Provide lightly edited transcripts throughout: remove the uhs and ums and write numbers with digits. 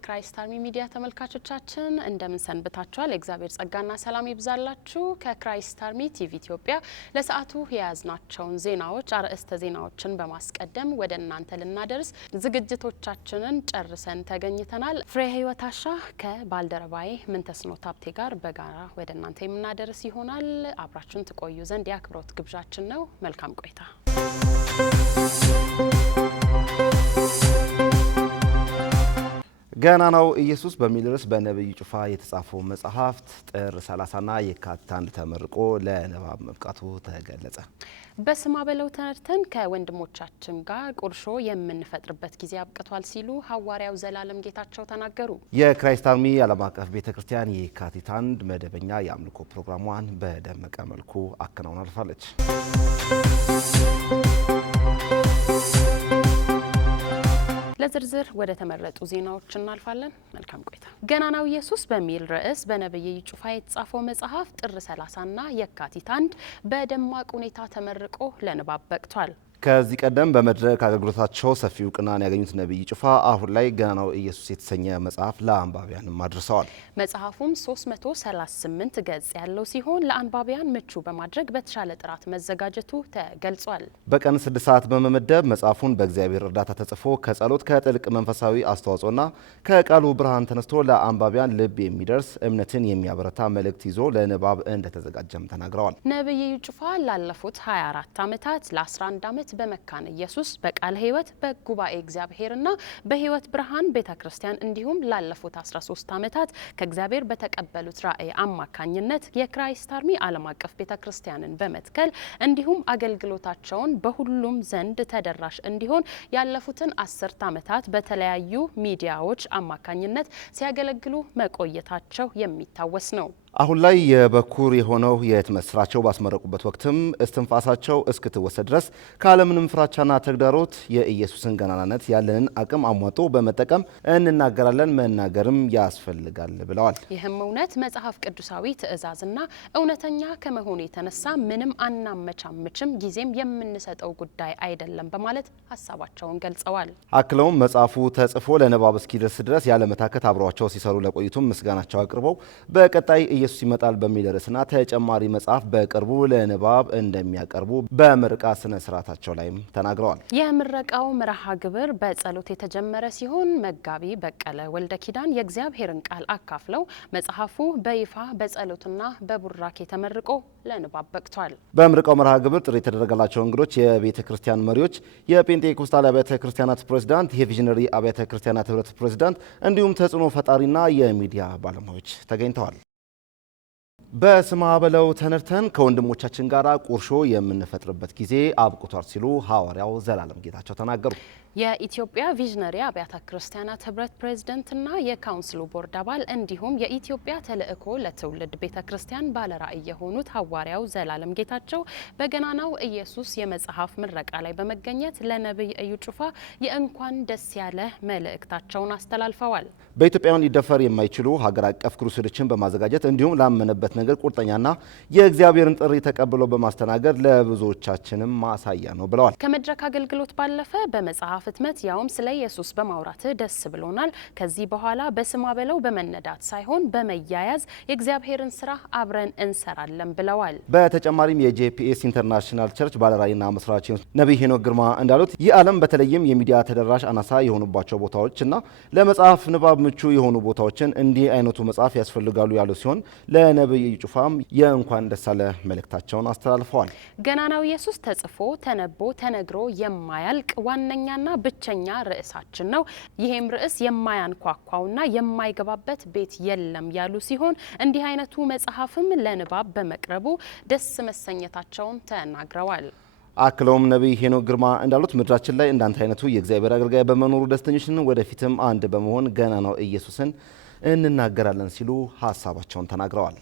የክራይስት አርሚ ሚዲያ ተመልካቾቻችን እንደምን ሰንብታችኋል? የእግዚአብሔር ጸጋና ሰላም ይብዛላችሁ። ከክራይስት አርሚ ቲቪ ኢትዮጵያ ለሰዓቱ የያዝናቸውን ዜናዎች አርዕስተ ዜናዎችን በማስቀደም ወደ እናንተ ልናደርስ ዝግጅቶቻችንን ጨርሰን ተገኝተናል። ፍሬ ህይወት አሻ ከባልደረባዬ ምንተስኖት ሀብቴ ጋር በጋራ ወደ እናንተ የምናደርስ ይሆናል። አብራችሁን ትቆዩ ዘንድ የአክብሮት ግብዣችን ነው። መልካም ቆይታ። ገና ነው ኢየሱስ በሚል ርዕስ በነብዩ ጩፋ የተጻፈው መጽሐፍት ጥር 30ና የካቲት 1 ተመርቆ ለንባብ መብቃቱ ተገለጸ። በስማ በለው ተነርተን ከወንድሞቻችን ጋር ቁርሾ የምንፈጥርበት ጊዜ አብቅቷል ሲሉ ሐዋርያው ዘላለም ጌታቸው ተናገሩ። የክራይስት አርሚ ዓለም አቀፍ ቤተክርስቲያን የካቲት 1 መደበኛ የአምልኮ ፕሮግራሟን በደመቀ መልኩ አከናውና አልፋለች። ለዝርዝር ወደ ተመረጡ ዜናዎች እናልፋለን። መልካም ቆይታ። ገናናው ኢየሱስ በሚል ርዕስ በነብዩ ጩፋ የተጻፈው መጽሐፍ ጥር 30ና የካቲት 1 በደማቅ ሁኔታ ተመርቆ ለንባብ በቅቷል። ከዚህ ቀደም በመድረክ አገልግሎታቸው ሰፊ እውቅናን ያገኙት ነብዩ ጩፋ አሁን ላይ ገናናው ኢየሱስ የተሰኘ መጽሐፍ ለአንባቢያንም አድርሰዋል። መጽሐፉም 338 ገጽ ያለው ሲሆን ለአንባቢያን ምቹ በማድረግ በተሻለ ጥራት መዘጋጀቱ ተገልጿል። በቀን 6 ሰዓት በመመደብ መጽሐፉን በእግዚአብሔር እርዳታ ተጽፎ ከጸሎት ከጥልቅ መንፈሳዊ አስተዋጽኦና ከቃሉ ብርሃን ተነስቶ ለአንባቢያን ልብ የሚደርስ እምነትን የሚያበረታ መልእክት ይዞ ለንባብ እንደተዘጋጀም ተናግረዋል። ነብዩ ጩፋ ላለፉት 24 ዓመታት ለ11 ዓመት በመካነ ኢየሱስ በቃለ ሕይወት በጉባኤ እግዚአብሔርና በሕይወት ብርሃን ቤተክርስቲያን እንዲሁም ላለፉት 13 ዓመታት ከእግዚአብሔር በተቀበሉት ራእይ አማካኝነት የክራይስት አርሚ ዓለም አቀፍ ቤተክርስቲያንን በመትከል እንዲሁም አገልግሎታቸውን በሁሉም ዘንድ ተደራሽ እንዲሆን ያለፉትን 10 ዓመታት በተለያዩ ሚዲያዎች አማካኝነት ሲያገለግሉ መቆየታቸው የሚታወስ ነው። አሁን ላይ የበኩር የሆነው የህትመት ስራቸው ባስመረቁበት ወቅትም እስትንፋሳቸው እስክትወሰድ ድረስ ካለምንም ፍራቻና ተግዳሮት የኢየሱስን ገናናነት ያለንን አቅም አሟጦ በመጠቀም እንናገራለን፣ መናገርም ያስፈልጋል ብለዋል። ይህም እውነት መጽሐፍ ቅዱሳዊ ትእዛዝና እውነተኛ ከመሆኑ የተነሳ ምንም አናመቻምችም፣ ጊዜም የምንሰጠው ጉዳይ አይደለም በማለት ሀሳባቸውን ገልጸዋል። አክለውም መጽሐፉ ተጽፎ ለንባብ እስኪደርስ ድረስ ያለመታከት አብረዋቸው ሲሰሩ ለቆይቱም ምስጋናቸው አቅርበው በቀጣይ ኢየሱስ ይመጣል በሚል ርዕስና ተጨማሪ መጽሐፍ በቅርቡ ለንባብ እንደሚያቀርቡ በምረቃ ስነ ስርዓታቸው ላይም ተናግረዋል። የምረቃው መርሃ ግብር በጸሎት የተጀመረ ሲሆን መጋቢ በቀለ ወልደ ኪዳን የእግዚአብሔርን ቃል አካፍለው መጽሐፉ በይፋ በጸሎትና በቡራኬ ተመርቆ ለንባብ በቅቷል። በምረቃው መርሃ ግብር ጥሪ የተደረገላቸው እንግዶች የቤተ ክርስቲያን መሪዎች፣ የጴንጤኮስታል አብያተ ክርስቲያናት ፕሬዝዳንት፣ የቪዥነሪ አብያተ ክርስቲያናት ህብረት ፕሬዝዳንት እንዲሁም ተጽዕኖ ፈጣሪና የሚዲያ ባለሙያዎች ተገኝተዋል። በስማ በለው ተነርተን ከወንድሞቻችን ጋር ቁርሾ የምንፈጥርበት ጊዜ አብቅቷል ሲሉ ሐዋርያው ዘላለም ጌታቸው ተናገሩ። የኢትዮጵያ ቪዥነሪ አብያተ ክርስቲያናት ህብረት ፕሬዝዳንትና የካውንስሉ ቦርድ አባል እንዲሁም የኢትዮጵያ ተልእኮ ለትውልድ ቤተክርስቲያን ባለራዕይ የሆኑት ሐዋርያው ዘላለም ጌታቸው በገናናው ኢየሱስ የመጽሐፍ ምረቃ ላይ በመገኘት ለነብዩ እዩ ጩፋ የእንኳን ደስ ያለ መልእክታቸውን አስተላልፈዋል። በኢትዮጵያውያን ሊደፈር የማይችሉ ሀገር አቀፍ ክሩሴዶችን በማዘጋጀት እንዲሁም ላመነበት ነገር ቁርጠኛና የእግዚአብሔርን ጥሪ ተቀብሎ በማስተናገድ ለብዙዎቻችንም ማሳያ ነው ብለዋል። ከመድረክ አገልግሎት ባለፈ በመጽሐፍ ህትመት ያውም ስለ ኢየሱስ በማውራት ደስ ብሎናል። ከዚህ በኋላ በስማ በለው በመነዳት ሳይሆን በመያያዝ የእግዚአብሔርን ስራ አብረን እንሰራለን ብለዋል። በተጨማሪም የጄፒኤስ ኢንተርናሽናል ቸርች ባለራዕይና መስራች ነብይ ሄኖክ ግርማ እንዳሉት ይህ ዓለም በተለይም የሚዲያ ተደራሽ አናሳ የሆኑባቸው ቦታዎችና ለመጽሐፍ ንባብ ምቹ የሆኑ ቦታዎችን እንዲህ አይነቱ መጽሐፍ ያስፈልጋሉ ያሉ ሲሆን ለነብዩ ጩፋም የእንኳን ደስ አለ መልእክታቸውን አስተላልፈዋል። ገናናው ኢየሱስ ተጽፎ ተነቦ ተነግሮ የማያልቅ ዋነኛና ብቸኛ ርዕሳችን ነው። ይሄም ርዕስ የማያንኳኳውና የማይገባበት ቤት የለም ያሉ ሲሆን እንዲህ አይነቱ መጽሐፍም ለንባብ በመቅረቡ ደስ መሰኘታቸውን ተናግረዋል። አክለውም ነብይ ሄኖክ ግርማ እንዳሉት ምድራችን ላይ እንዳንተ አይነቱ የእግዚአብሔር አገልጋይ በመኖሩ ደስተኞች ነን፣ ወደፊትም አንድ በመሆን ገናናው ኢየሱስን እንናገራለን ሲሉ ሀሳባቸውን ተናግረዋል።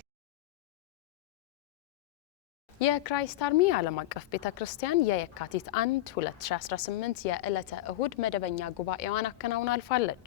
የክራይስት አርሚ ዓለም አቀፍ ቤተክርስቲያን የካቲት 1 2018 የዕለተ እሁድ መደበኛ ጉባኤዋን አከናውና አልፋለች።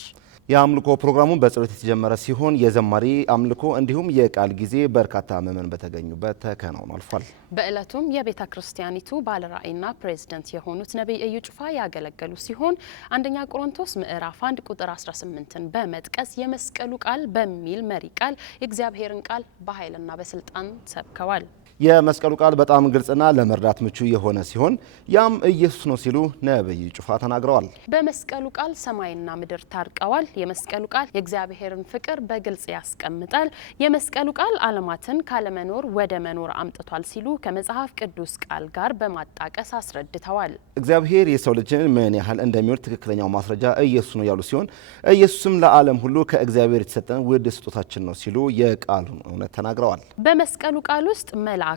የአምልኮ ፕሮግራሙን በጸሎት የተጀመረ ሲሆን የዘማሪ አምልኮ እንዲሁም የቃል ጊዜ በርካታ ምዕመናን በተገኙበት ተከናውኖ አልፏል። በዕለቱም የቤተ ክርስቲያኒቱ ባለራዕይና ፕሬዝዳንት የሆኑት ነቢይ እዩ ጩፋ ያገለገሉ ሲሆን አንደኛ ቆሮንቶስ ምዕራፍ 1 ቁጥር 18ን በመጥቀስ የመስቀሉ ቃል በሚል መሪ ቃል የእግዚአብሔርን ቃል በኃይልና በስልጣን ሰብከዋል። የመስቀሉ ቃል በጣም ግልጽና ለመርዳት ምቹ የሆነ ሲሆን ያም ኢየሱስ ነው ሲሉ ነቢይ ጩፋ ተናግረዋል። በመስቀሉ ቃል ሰማይና ምድር ታርቀዋል። የመስቀሉ ቃል የእግዚአብሔርን ፍቅር በግልጽ ያስቀምጣል። የመስቀሉ ቃል ዓለማትን ካለመኖር ወደ መኖር አምጥቷል ሲሉ ከመጽሐፍ ቅዱስ ቃል ጋር በማጣቀስ አስረድተዋል። እግዚአብሔር የሰው ልጅን ምን ያህል እንደሚወድ ትክክለኛው ማስረጃ ኢየሱስ ነው ያሉ ሲሆን ኢየሱስም ለዓለም ሁሉ ከእግዚአብሔር የተሰጠን ውድ ስጦታችን ነው ሲሉ የቃሉን እውነት ተናግረዋል። በመስቀሉ ቃል ውስጥ መላእክቶች፣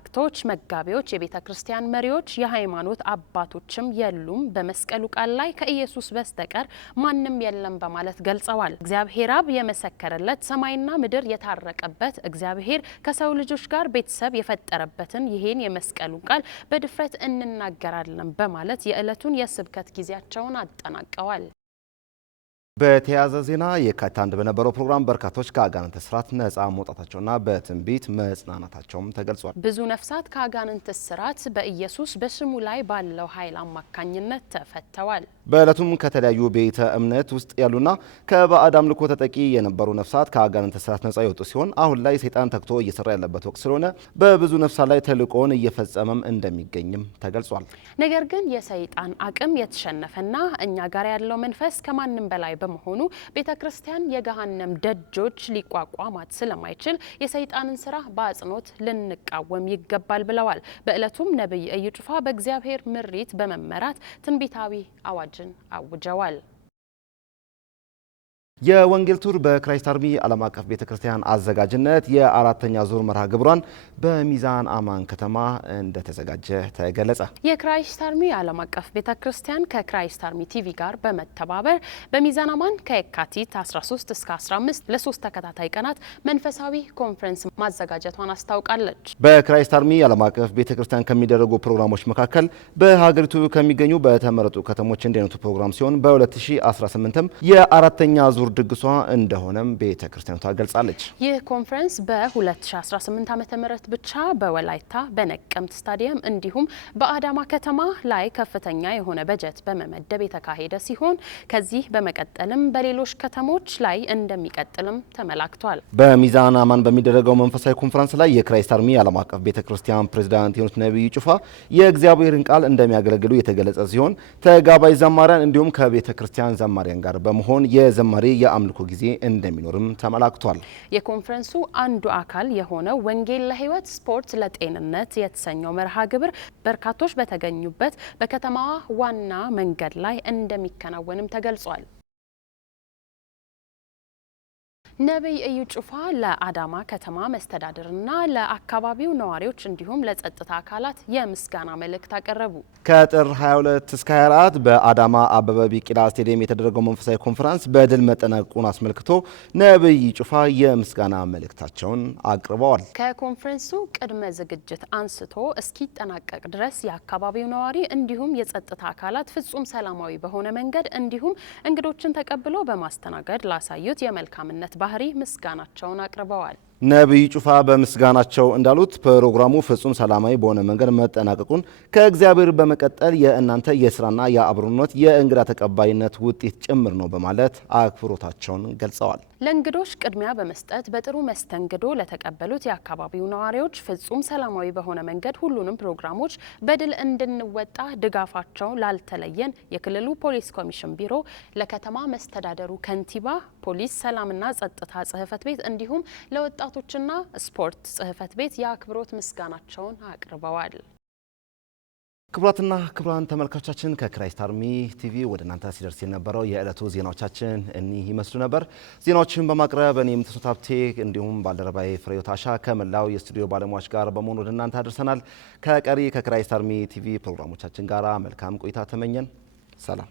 መጋቢዎች፣ የቤተ ክርስቲያን መሪዎች፣ የሃይማኖት አባቶችም የሉም። በመስቀሉ ቃል ላይ ከኢየሱስ በስተቀር ማንም የለም በማለት ገልጸዋል። እግዚአብሔር አብ የመሰከረለት ሰማይና ምድር የታረቀበት እግዚአብሔር ከሰው ልጆች ጋር ቤተሰብ የፈጠረበትን ይሄን የመስቀሉን ቃል በድፍረት እንናገራለን በማለት የዕለቱን የስብከት ጊዜያቸውን አጠናቀዋል። በተያያዘ ዜና የካቲት 1 በነበረው ፕሮግራም በርካቶች ከአጋንንት እስራት ነፃ መውጣታቸውና በትንቢት መጽናናታቸውም ተገልጿል። ብዙ ነፍሳት ከአጋንንት እስራት በኢየሱስ በስሙ ላይ ባለው ኃይል አማካኝነት ተፈተዋል። በዕለቱም ከተለያዩ ቤተ እምነት ውስጥ ያሉና ከባዕድ አምልኮ ተጠቂ የነበሩ ነፍሳት ከአጋንንት እስራት ነፃ የወጡ ሲሆን አሁን ላይ ሰይጣን ተግቶ እየሰራ ያለበት ወቅት ስለሆነ በብዙ ነፍሳት ላይ ተልእኮውን እየፈጸመም እንደሚገኝም ተገልጿል። ነገር ግን የሰይጣን አቅም የተሸነፈና እኛ ጋር ያለው መንፈስ ከማንም በላይ በመሆኑ ቤተ ክርስቲያን የገሃነም ደጆች ሊቋቋማት ስለማይችል የሰይጣንን ስራ በአጽንኦት ልንቃወም ይገባል ብለዋል። በዕለቱም ነቢይ እዩ ጩፋ በእግዚአብሔር ምሪት በመመራት ትንቢታዊ አዋጅን አውጀዋል። የወንጌል ቱር በክራይስት አርሚ ዓለም አቀፍ ቤተክርስቲያን አዘጋጅነት የአራተኛ ዙር መርሃ ግብሯን በሚዛን አማን ከተማ እንደተዘጋጀ ተገለጸ። የክራይስት አርሚ ዓለም አቀፍ ቤተክርስቲያን ከክራይስት አርሚ ቲቪ ጋር በመተባበር በሚዛን አማን ከየካቲት 13 እስከ 15 ለ3 ተከታታይ ቀናት መንፈሳዊ ኮንፈረንስ ማዘጋጀቷን አስታውቃለች። በክራይስት አርሚ ዓለም አቀፍ ቤተክርስቲያን ከሚደረጉ ፕሮግራሞች መካከል በሀገሪቱ ከሚገኙ በተመረጡ ከተሞች እንደነቱ ፕሮግራም ሲሆን በ2018ም የአራተኛ ዙር ድግሷ እንደሆነም ቤተክርስቲያኗ ገልጻለች። ይህ ኮንፈረንስ በ2018 ዓ.ም ብቻ በወላይታ በነቀምት ስታዲየም እንዲሁም በአዳማ ከተማ ላይ ከፍተኛ የሆነ በጀት በመመደብ የተካሄደ ሲሆን ከዚህ በመቀጠልም በሌሎች ከተሞች ላይ እንደሚቀጥልም ተመላክቷል። በሚዛን አማን በሚደረገው መንፈሳዊ ኮንፈረንስ ላይ የክራይስት አርሚ ዓለም አቀፍ ቤተክርስቲያን ፕሬዝዳንት የሆኑት ነቢይ ጩፋ የእግዚአብሔርን ቃል እንደሚያገለግሉ የተገለጸ ሲሆን ተጋባይ ዘማሪያን እንዲሁም ከቤተክርስቲያን ዘማሪያን ጋር በመሆን የዘማሪ የአምልኮ ጊዜ እንደሚኖርም ተመላክቷል። የኮንፈረንሱ አንዱ አካል የሆነው ወንጌል ለሕይወት ስፖርት ለጤንነት የተሰኘው መርሃ ግብር በርካቶች በተገኙበት በከተማዋ ዋና መንገድ ላይ እንደሚከናወንም ተገልጿል። ነቢይ እዩ ጩፋ ለአዳማ ከተማ መስተዳድርና ለአካባቢው ነዋሪዎች እንዲሁም ለጸጥታ አካላት የምስጋና መልእክት አቀረቡ። ከጥር 22 እስከ 24 በአዳማ አበበ ቢቂላ ስቴዲየም የተደረገው መንፈሳዊ ኮንፈረንስ በድል መጠናቀቁን አስመልክቶ ነቢይ ጩፋ የምስጋና መልእክታቸውን አቅርበዋል። ከኮንፈረንሱ ቅድመ ዝግጅት አንስቶ እስኪጠናቀቅ ድረስ የአካባቢው ነዋሪ እንዲሁም የጸጥታ አካላት ፍጹም ሰላማዊ በሆነ መንገድ እንዲሁም እንግዶችን ተቀብሎ በማስተናገድ ላሳዩት የመልካምነት ባህሪ ምስጋናቸውን አቅርበዋል። ነቢይ ጩፋ በምስጋናቸው እንዳሉት ፕሮግራሙ ፍጹም ሰላማዊ በሆነ መንገድ መጠናቀቁን ከእግዚአብሔር በመቀጠል የእናንተ የስራና የአብሮነት የእንግዳ ተቀባይነት ውጤት ጭምር ነው በማለት አክብሮታቸውን ገልጸዋል። ለእንግዶች ቅድሚያ በመስጠት በጥሩ መስተንግዶ ለተቀበሉት የአካባቢው ነዋሪዎች ፍጹም ሰላማዊ በሆነ መንገድ ሁሉንም ፕሮግራሞች በድል እንድንወጣ ድጋፋቸው ላልተለየን የክልሉ ፖሊስ ኮሚሽን ቢሮ፣ ለከተማ መስተዳደሩ ከንቲባ፣ ፖሊስ ሰላምና ጸጥታ ጽሕፈት ቤት እንዲሁም ለወጣቶችና ስፖርት ጽሕፈት ቤት የአክብሮት ምስጋናቸውን አቅርበዋል። ክቡራትና ክቡራን ተመልካቾቻችን ከክራይስት አርሚ ቲቪ ወደ እናንተ ሲደርስ የነበረው የዕለቱ ዜናዎቻችን እኒህ ይመስሉ ነበር። ዜናዎችን በማቅረብ እኔም ተስፋ ሀብቴ እንዲሁም ባልደረባዬ ፍሬው ታሻ ከመላው የስቱዲዮ ባለሙያዎች ጋር በመሆን ወደ እናንተ አድርሰናል። ከቀሪ ከክራይስት አርሚ ቲቪ ፕሮግራሞቻችን ጋር መልካም ቆይታ ተመኘን። ሰላም።